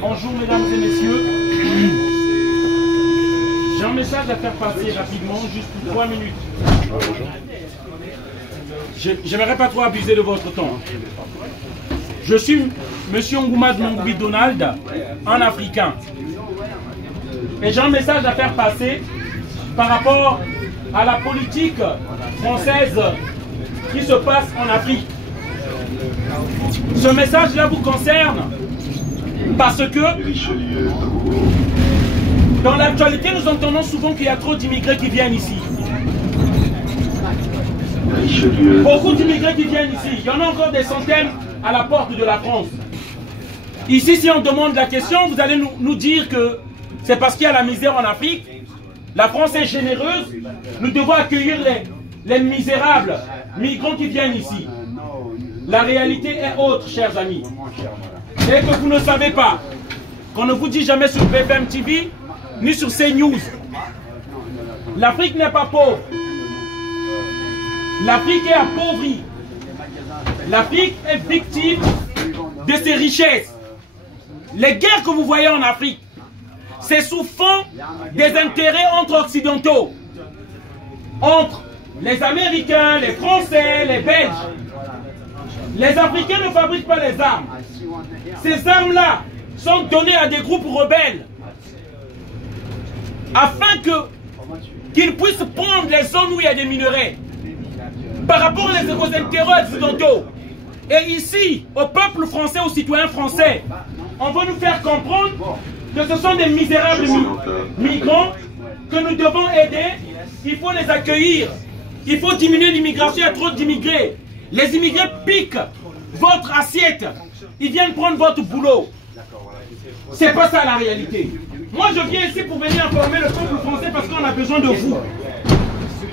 bonjour mesdames et messieurs. J'ai un message à faire passer rapidement, juste pour 3 minutes. Je n'aimerais pas trop abuser de votre temps. Je suis Monsieur Ngoumad Mongbi Donald, un Africain. Et j'ai un message à faire passer par rapport à la politique française qui se passe en Afrique. Ce message-là vous concerne parce que dans l'actualité, nous entendons souvent qu'il y a trop d'immigrés qui viennent ici. Beaucoup d'immigrés qui viennent ici. Il y en a encore des centaines à la porte de la France. Ici, si on demande la question, vous allez nous dire que c'est parce qu'il y a la misère en Afrique. La France est généreuse. Nous devons accueillir les misérables migrants qui viennent ici. La réalité est autre, chers amis. Et que vous ne savez pas, qu'on ne vous dit jamais sur BFM TV, ni sur CNews. L'Afrique n'est pas pauvre. L'Afrique est appauvrie. L'Afrique est victime de ses richesses. Les guerres que vous voyez en Afrique, c'est sous fond des intérêts entre occidentaux. Entre les Américains, les Français, les Belges. Les Africains ne fabriquent pas les armes. Ces armes-là sont données à des groupes rebelles afin qu'ils puissent prendre les zones où il y a des minerais par rapport aux intérêts occidentaux. Et ici, au peuple français, aux citoyens français, on veut nous faire comprendre que ce sont des misérables migrants que nous devons aider. Il faut les accueillir. Il faut diminuer l'immigration. Il y a trop d'immigrés. Les immigrés piquent votre assiette. Ils viennent prendre votre boulot. C'est pas ça la réalité. Moi je viens ici pour venir informer le peuple français parce qu'on a besoin de vous.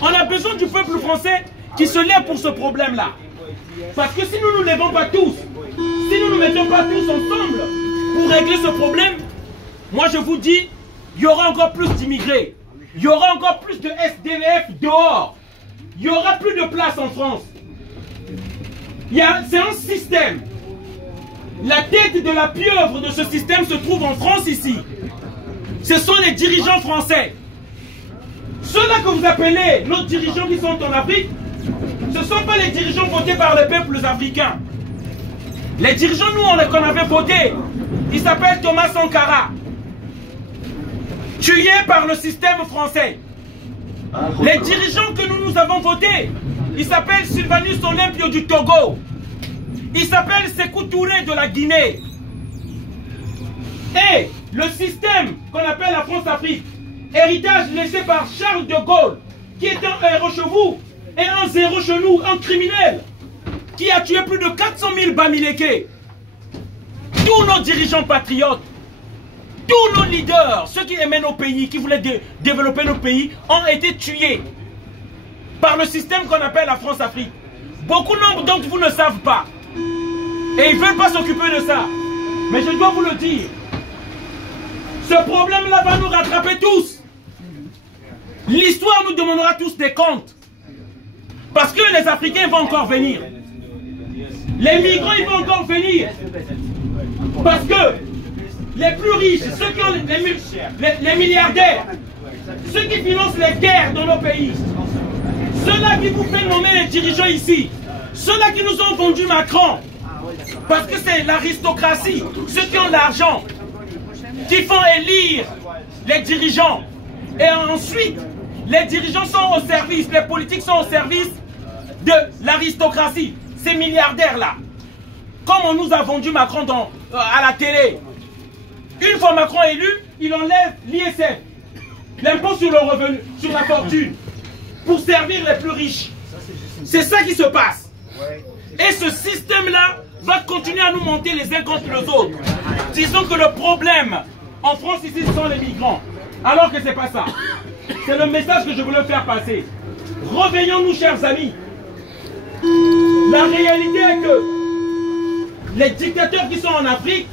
On a besoin du peuple français qui se lève pour ce problème-là. Parce que si nous ne nous levons pas tous, si nous ne nous mettons pas tous ensemble pour régler ce problème, moi je vous dis, il y aura encore plus d'immigrés. Il y aura encore plus de SDF dehors. Il n'y aura plus de place en France. C'est un système. La tête de la pieuvre de ce système se trouve en France ici. Ce sont les dirigeants français. Ceux-là que vous appelez nos dirigeants qui sont en Afrique, ce ne sont pas les dirigeants votés par les peuples africains. Les dirigeants, nous, qu'on avait votés, ils s'appellent Thomas Sankara. Tués par le système français. Les dirigeants que nous avons votés, ils s'appellent Sylvanus Olympio du Togo. Il s'appelle Sékou Touré de la Guinée. Et le système qu'on appelle la France-Afrique, héritage laissé par Charles de Gaulle, qui est un héros chez vous et un zéro chez nous, un criminel, qui a tué plus de 400 000 Bamileke. Tous nos dirigeants patriotes, tous nos leaders, ceux qui aimaient nos pays, qui voulaient développer nos pays, ont été tués par le système qu'on appelle la France-Afrique. Beaucoup d'entre vous ne savent pas. Et ils ne veulent pas s'occuper de ça. Mais je dois vous le dire. Ce problème-là va nous rattraper tous. L'histoire nous demandera tous des comptes. Parce que les Africains vont encore venir. Les migrants, ils vont encore venir. Parce que les plus riches, ceux qui ont les milliardaires, ceux qui financent les guerres dans nos pays, ceux-là qui vous font nommer les dirigeants ici, ceux-là qui nous ont vendu Macron, parce que c'est l'aristocratie, ceux qui ont l'argent, qui font élire les dirigeants. Et ensuite, les dirigeants sont au service, les politiques sont au service de l'aristocratie, ces milliardaires-là. Comme on nous a vendu Macron à la télé. Une fois Macron élu, il enlève l'ISF, l'impôt sur le revenu, sur la fortune, pour servir les plus riches. C'est ça qui se passe. Et ce système-là va continuer à nous monter les uns contre les autres. Disons que le problème en France ici, ce sont les migrants. Alors que ce n'est pas ça. C'est le message que je voulais faire passer. Réveillons-nous, chers amis. La réalité est que les dictateurs qui sont en Afrique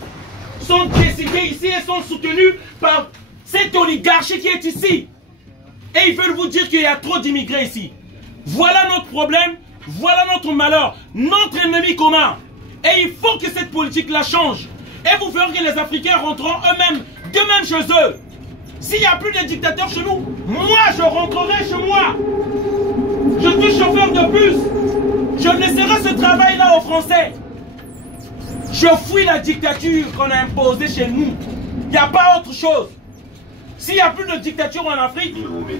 sont décidés ici et sont soutenus par cette oligarchie qui est ici. Et ils veulent vous dire qu'il y a trop d'immigrés ici. Voilà notre problème, voilà notre malheur, notre ennemi commun. Et il faut que cette politique-là change. Et vous verrez que les Africains rentreront eux-mêmes, d'eux-mêmes chez eux. S'il n'y a plus de dictateurs chez nous, moi je rentrerai chez moi. Je suis chauffeur de bus. Je laisserai ce travail-là aux Français. Je fuis la dictature qu'on a imposée chez nous. Il n'y a pas autre chose. S'il n'y a plus de dictature en Afrique,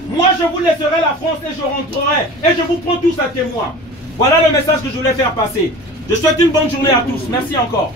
moi je vous laisserai la France et je rentrerai. Et je vous prends tous à témoin. Voilà le message que je voulais faire passer. Je souhaite une bonne journée à tous. Merci encore.